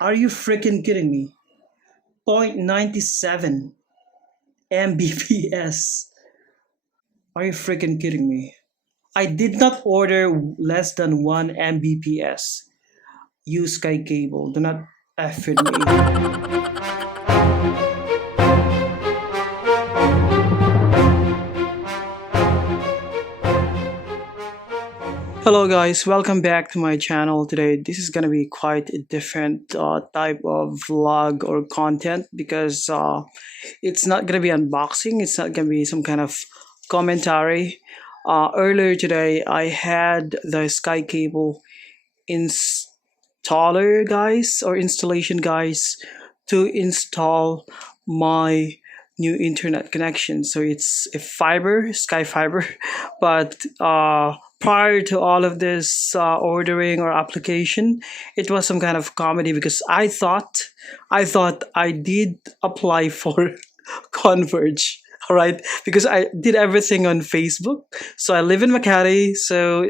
Are you freaking kidding me? 0.97 Mbps. Are you freaking kidding me? I did not order less than 1 Mbps. Use Sky Cable. Do not F with me. Hello guys, welcome back to my channel. Today this is gonna be quite a different type of vlog or content because it's not gonna be unboxing. It's not gonna be some kind of commentary. Earlier today I had the Sky Cable installer guys or installation guys to install my new internet connection. So it's a fiber, SkyFiber, but prior to all of this ordering or application, it was some kind of comedy because I thought I did apply for Converge. All right, because I did everything on Facebook. So I live in Makati. So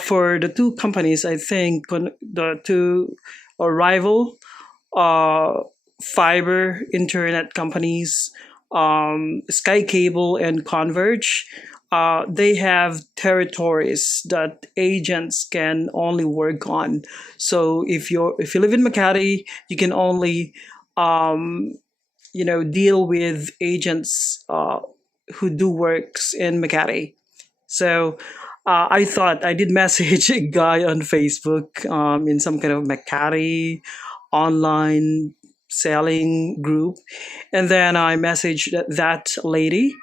for the two companies, I think the two or rival uh, fiber internet companies, Sky Cable and Converge, they have territories that agents can only work on. So if you live in Makati, you can only um, deal with agents who do works in Makati. So I thought I did message a guy on Facebook in some kind of Makati online selling group, and then I messaged that lady.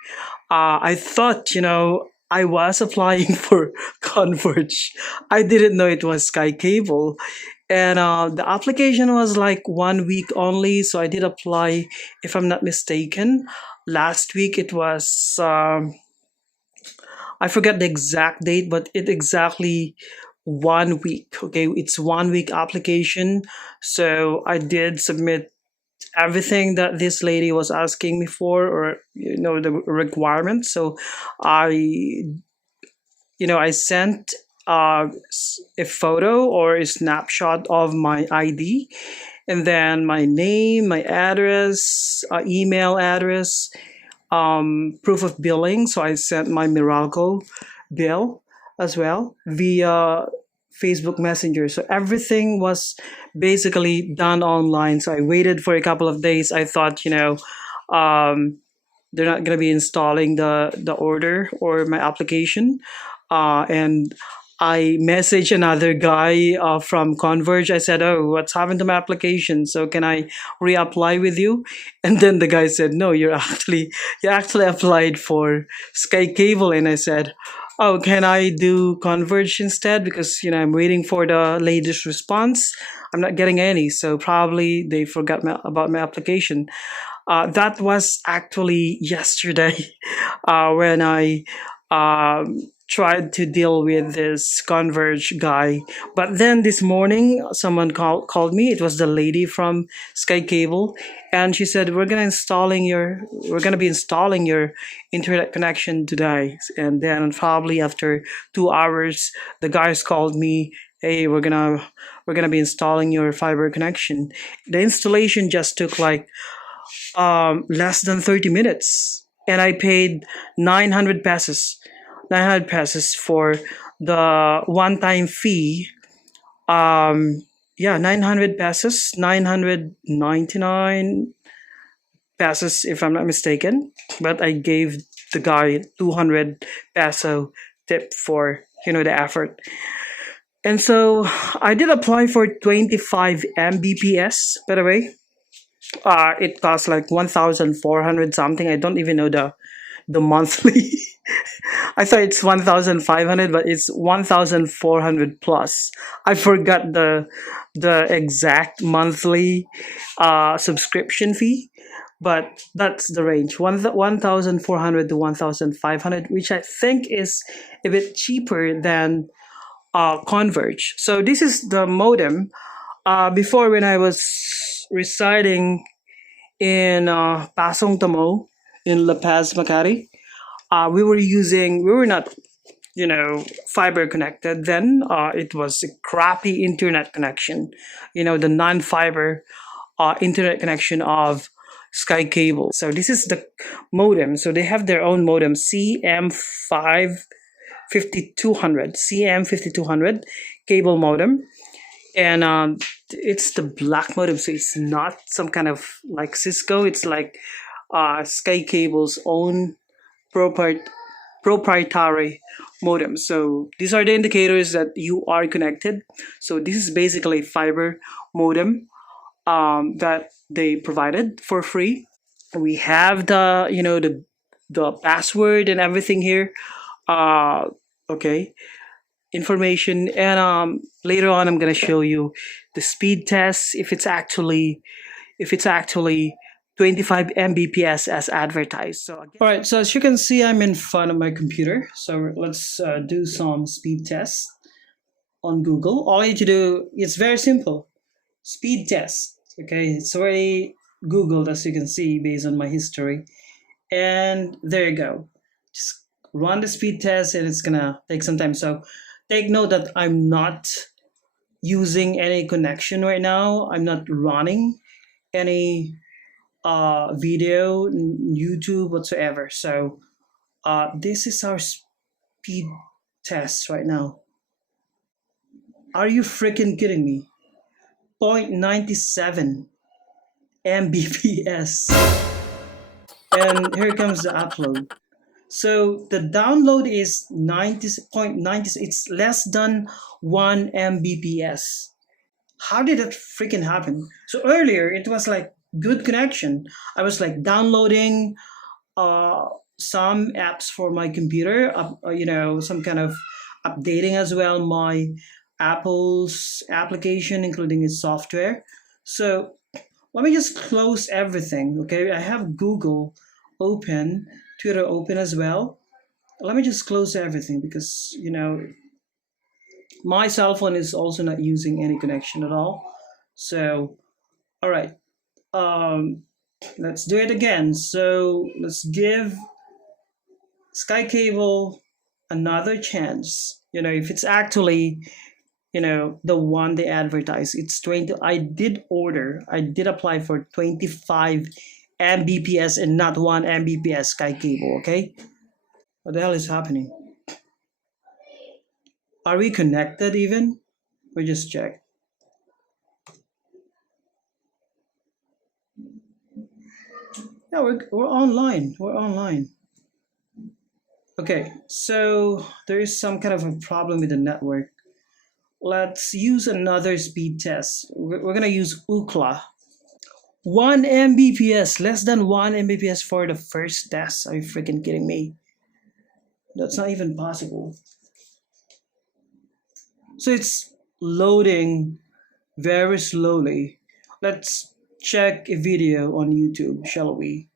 I thought, I was applying for Converge. I didn't know it was Sky Cable, and the application was like 1 week only. So I did apply, if I'm not mistaken. Last week it was. I forget the exact date, but it exactly 1 week. Okay, it's 1 week application. So I did submit everything that this lady was asking me for, or the requirements. So I I sent a photo or a snapshot of my ID, and then my name, my address, email address, proof of billing. So I sent my Miracle bill as well via Facebook Messenger. So everything was basically done online. So I waited for a couple of days. I thought, um, they're not going to be installing the order or my application. And I messaged another guy from Converge. I said, "Oh, what's happened to my application? So can I reapply with you?" And then the guy said, "No, you actually applied for Sky Cable." And I said, "Oh, can I do Converge instead? Because I'm waiting for the latest response. I'm not getting any, so probably they forgot about my application." That was actually yesterday when I tried to deal with this Converge guy. But then this morning, someone called me. It was the lady from Sky Cable, and she said, we're gonna be installing your internet connection today." And then probably after 2 hours, the guys called me. "Hey, we're gonna be installing your fiber connection." The installation just took like less than 30 minutes, and I paid 900 pesos 900 pesos for the one-time fee. Yeah, 900 pesos, 999 pesos if I'm not mistaken. But I gave the guy 200 peso tip for the effort. And so I did apply for 25 Mbps, by the way. It costs like 1,400 something. I don't even know the monthly. I thought it's 1,500, but it's 1,400 plus. I forgot the exact monthly subscription fee, but that's the range, 1,400 to 1,500, which I think is a bit cheaper than Converge. So this is the modem. Before, when I was residing in Pasong Tamo in La Paz, Makati, we were not fiber connected. Then it was a crappy internet connection, the non-fiber internet connection of Sky Cable. So this is the modem. So they have their own modem, CM5200 cable modem, and it's the black modem. So it's not some kind of like Cisco. It's like Sky Cable's own propri- proprietary modem. So these are the indicators that you are connected. So this is basically fiber modem that they provided for free. We have the password and everything here. Uh, okay, information, and later on I'm gonna show you the speed test if it's actually 25 Mbps as advertised. So again, all right, so as you can see, I'm in front of my computer. So let's do some speed tests on Google. All you need to do, it's very simple. Speed test. Okay, it's already Googled, as you can see, based on my history. And there you go. Just run the speed test, and it's gonna take some time. So take note that I'm not using any connection right now. I'm not running any video, YouTube whatsoever. So this is our speed test right now. Are you freaking kidding me? 0.97 Mbps. And here comes the upload. So the download is 90.90. It's less than 1 Mbps. How did that freaking happen? So earlier it was like good connection. I was like downloading uh, some apps for my computer, some kind of updating as well my Apple's application, including its software. So let me just close everything. Okay, I have Google open, Twitter open as well. Let me just close everything because my cell phone is also not using any connection at all. So all right, um, let's do it again. So let's give Sky Cable another chance. If it's actually the one they advertise, it's 20. I did apply for 25 Mbps and not 1 Mbps Sky Cable. Okay, what the hell is happening? Are we connected even? We just check. Yeah, we're online. We're online. Okay, so there is some kind of a problem with the network. Let's use another speed test. We're gonna use Ookla. 1 Mbps, less than 1 Mbps for the first test. Are you freaking kidding me? That's not even possible. So it's loading very slowly. Let's check a video on YouTube, shall we?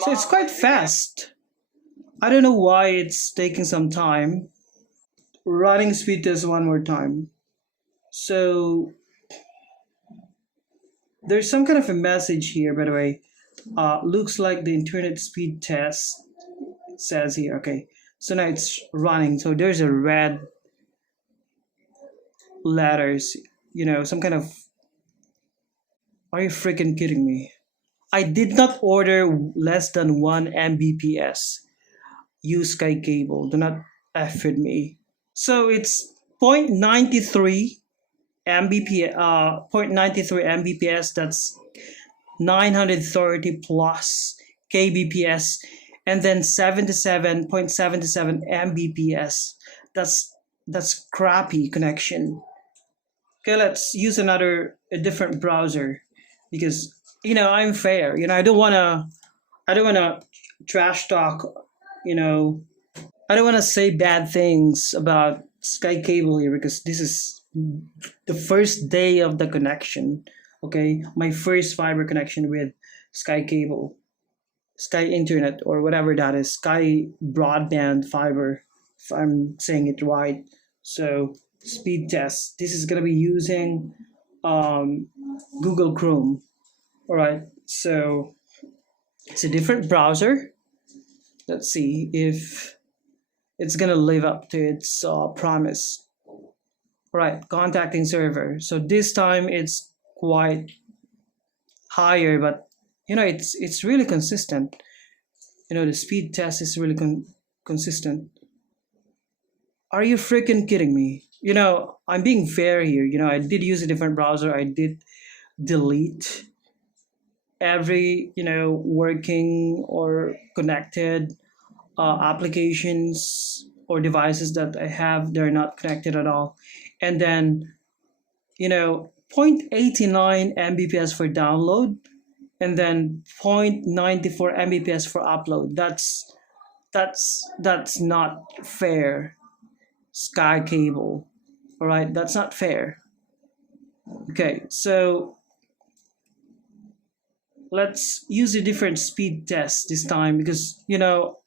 So it's quite fast. I don't know why it's taking some time. Running speed test one more time. So there's some kind of a message here, by the way. Looks like the internet speed test says here. Okay, so now it's running. So there's a red letters. Some kind of. Are you freaking kidding me? I did not order less than 1 Mbps. Use Sky Cable. Do not F with me. So it's 0.93 Mbps. 0.93 Mbps. That's 930 plus kbps, and then 77.77 Mbps. That's crappy connection. Okay, let's use a different browser because I'm fair. I don't wanna trash talk. You know, I don't wanna say bad things about Sky Cable here because this is the first day of the connection. Okay, my first fiber connection with Sky Cable, Sky Internet, or whatever that is, Sky Broadband Fiber, if I'm saying it right. So speed test. This is gonna be using um, Google Chrome. All right, so it's a different browser. Let's see if it's gonna live up to its promise. Right, contacting server. So this time it's quite higher, but it's really consistent. The speed test is really consistent. Are you freaking kidding me? I'm being fair here. I did use a different browser. I did delete every working or connected applications or devices that I have. They're not connected at all. And then 0.89 mbps for download, and then 0.94 mbps for upload. That's not fair, Sky Cable. All right, that's not fair. Okay, so let's use a different speed test this time, because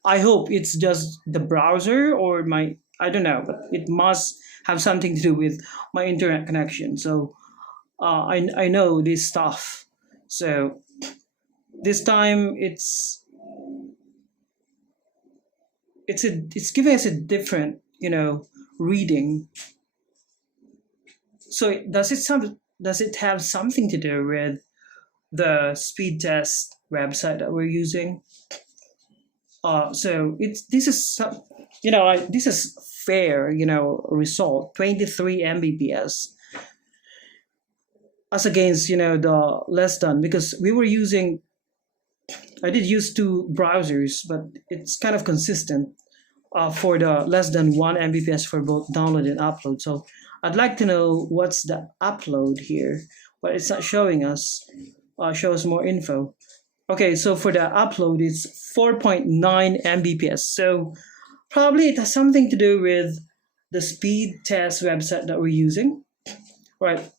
I hope it's just the browser or my, I don't know, but it must have something to do with my internet connection. So I know this stuff. So this time it's giving us a different reading. So does it have something to do with the speed test website that we're using? So this is this is fair result, 23 mbps as against the less than, because we were using, I did use two browsers, but it's kind of consistent for the less than 1 mbps for both download and upload. So I'd like to know what's the upload here, but it's not showing us. Show us more info. Okay, so for the upload, it's 4.9 mbps. So probably it has something to do with the speed test website that we're using, right?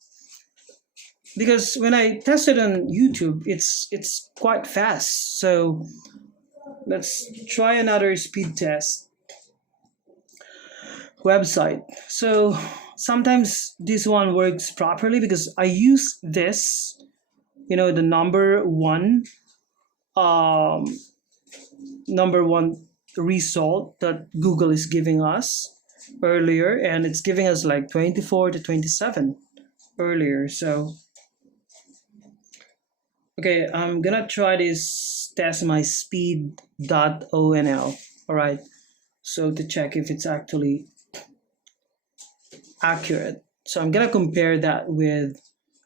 Because when I tested on YouTube, it's quite fast. So let's try another speed test website. So sometimes this one works properly because I use this, the number one result that Google is giving us earlier, and it's giving us like 24 to 27 earlier. So okay, I'm gonna try this test my speed.onl. All right, so to check if it's actually accurate. So I'm gonna compare that with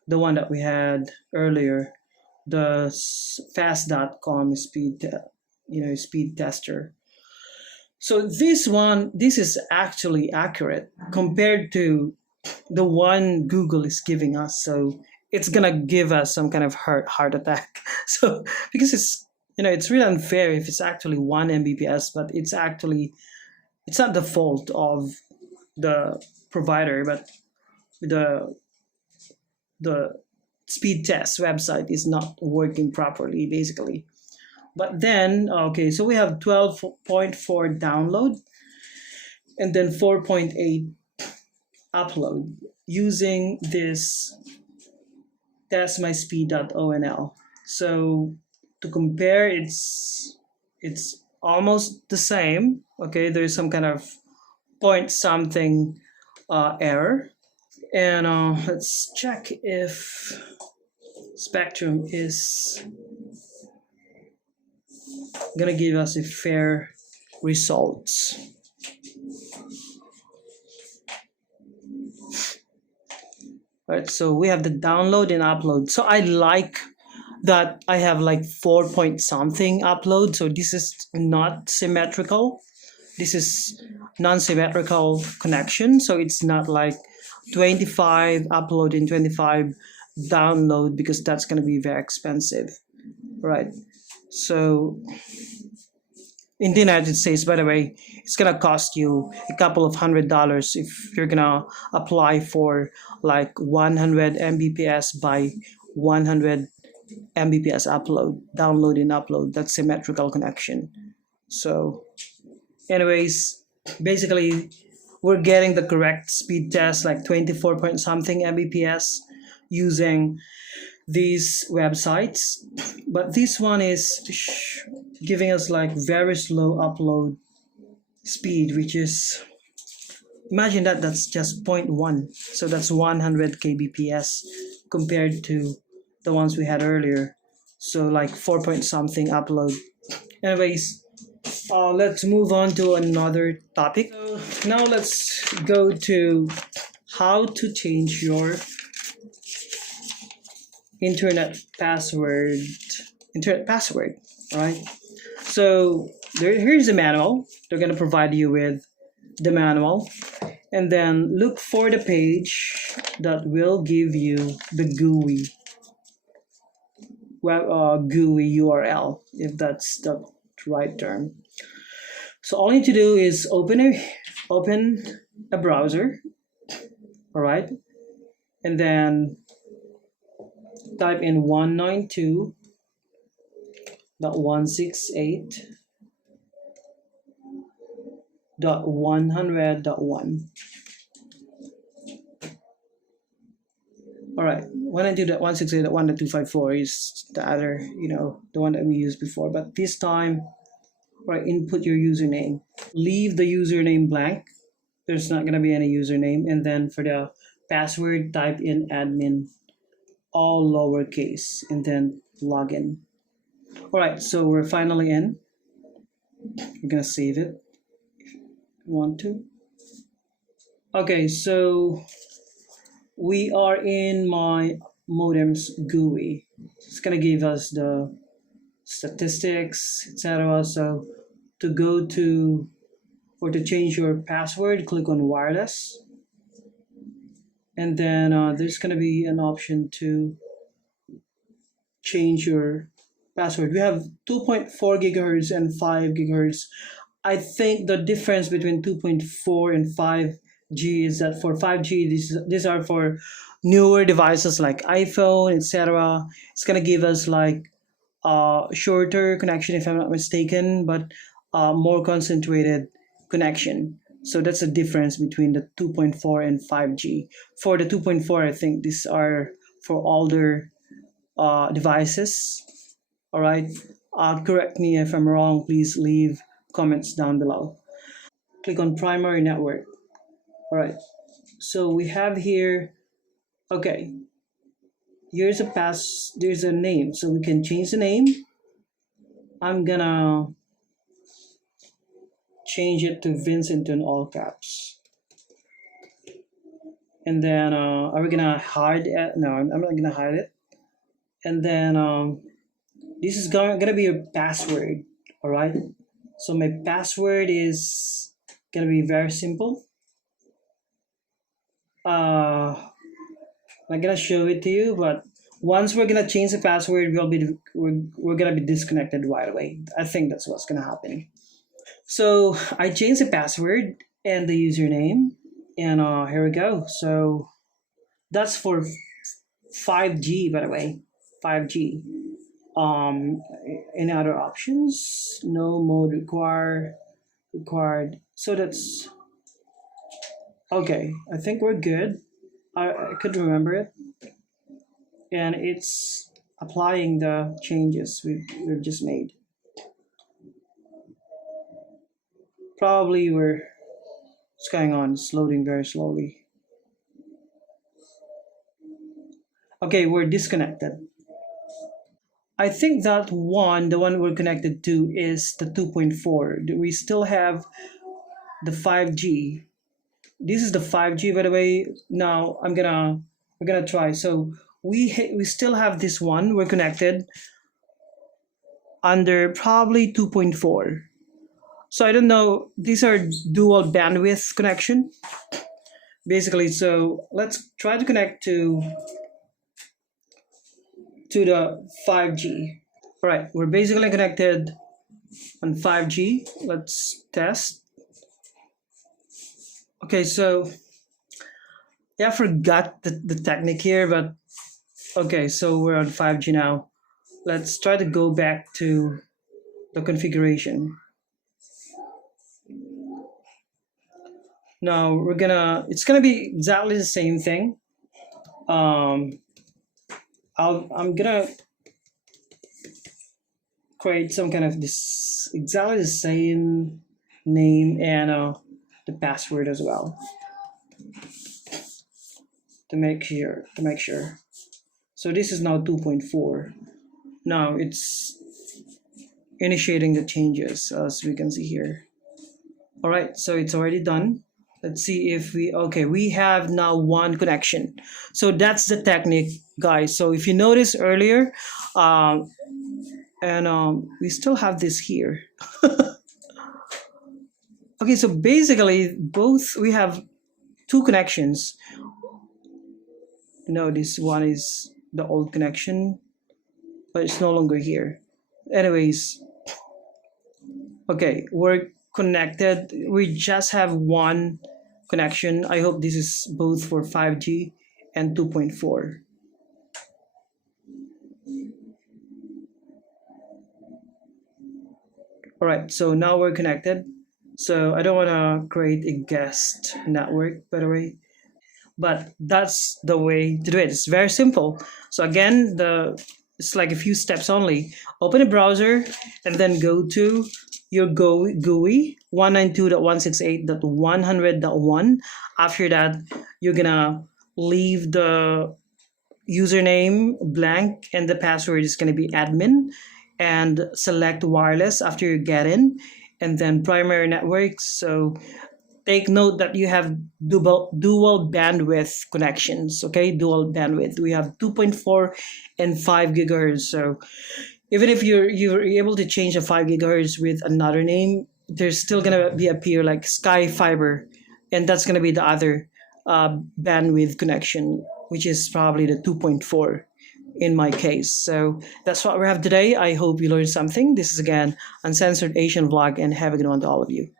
the one that we had earlier, the fast.com speed speed tester. So this is actually accurate compared to the one Google is giving us. So it's gonna give us some kind of heart attack. So because it's really unfair if it's actually 1 mbps, but it's not the fault of the provider, but the speed test website is not working properly, basically. But then okay, so we have 12.4 download and then 4.8 upload using this testmyspeed.onl. So to compare, it's almost the same. Okay, there's some kind of point something error. And let's check if Spectrum is gonna give us a fair results. Right, so we have the download and upload. So I like that I have like 4 point something upload. So this is not symmetrical. This is non-symmetrical connection. So it's not like 25 upload and 25 download, because that's going to be very expensive, right? So in the United States, by the way, it's going to cost you a couple of $100 if you're going to apply for like 100 mbps by 100 mbps download and upload. That's symmetrical connection. So anyways, basically we're getting the correct speed test, like 24 point something mbps using these websites, but this one is giving us like very slow upload speed, which is, imagine that that's just zero point 0.1. So that's 100 kbps compared to the ones we had earlier. So like 4 point something upload. Anyways, let's move on to another topic. So now let's go to how to change your internet password. Internet password, all right? So here's the manual. They're gonna provide you with the manual, and then look for the page that will give you the GUI URL, if that's the right term. So all you need to do is open a browser, all right, and then type in 192.168.100.1. All right, 192.168.1.254 is the other, the one that we used before. But this time, right, input your username. Leave the username blank. There's not gonna be any username. And then for the password, type in admin, all lowercase, and then login. All right, so we're finally in. We're gonna save it. Want to? Okay, so we are in my modem's GUI. It's gonna give us the statistics, etc. So to go to or to change your password, click on wireless, and then there's gonna be an option to change your password. We have 2.4 gigahertz and 5 gigahertz. I think the difference between 2.4 and 5G is that for 5G, these are for newer devices like iPhone, etc. It's gonna give us like shorter connection, if I'm not mistaken, but more concentrated connection. So that's the difference between the 2.4 and 5G. For the 2.4, I think these are for older devices. All right. Correct me if I'm wrong. Please leave comments down below. Click on primary network. All right. So we have here. Okay. There's a name, so we can change the name. I'm gonna change it to Vincent in all caps. And then are we gonna hide it? No, I'm not gonna hide it. And then this is gonna be your password. All right. So my password is gonna be very simple. I'm gonna show it to you, but once we're gonna change the password, we're gonna be disconnected right away. I think that's what's gonna happen. So I changed the password and the username, and here we go. So that's for 5G, by the way, 5G. Any other options? No mode required. So that's okay. I think we're good. I could remember it, and it's applying the changes we've just made. Probably what's going on? It's loading very slowly. Okay, we're disconnected. I think that the one we're connected to is the 2.4. We still have the 5G. This is the 5G, by the way. Now we're gonna try. So we still have this one. We're connected under probably 2.4. So I don't know. These are dual bandwidth connection, basically. So let's try to connect to the 5G. All right, we're basically connected on 5G. Let's test. Okay, so yeah, I forgot the technique here, but okay, so we're on 5G now. Let's try to go back to the configuration. Now it's gonna be exactly the same thing. I'm gonna create some kind of this exactly the same name and the password as well to make sure. So this is now 2.4. Now it's initiating the changes as we can see here. All right, so it's already done. Let's see if we have now one connection. So that's the technique, guys. So if you notice earlier, um, and we still have this here. Okay, so basically both we have two connections. No, this one is the old connection, but it's no longer here. Anyways, okay, we're connected. We just have one connection. I hope this is both for 5G and 2.4. All right, so now we're connected. So I don't want to create a guest network, by the way, but that's the way to do it. It's very simple. So again, it's like a few steps only. Open a browser and then go to your GUI 192.168.100.1. After that, you're gonna leave the username blank and the password is gonna be admin, and select wireless after you get in, and then primary networks. So take note that you have dual bandwidth connections. Okay, dual bandwidth. We have 2.4 and 5 gigahertz. So even if you're able to change a 5 gigahertz with another name, there's still gonna be appear like SkyFiber, and that's gonna be the other bandwidth connection, which is probably the 2.4 in my case. So that's what we have today. I hope you learned something. This is again Uncensored Asian Vlog, and have a good one to all of you.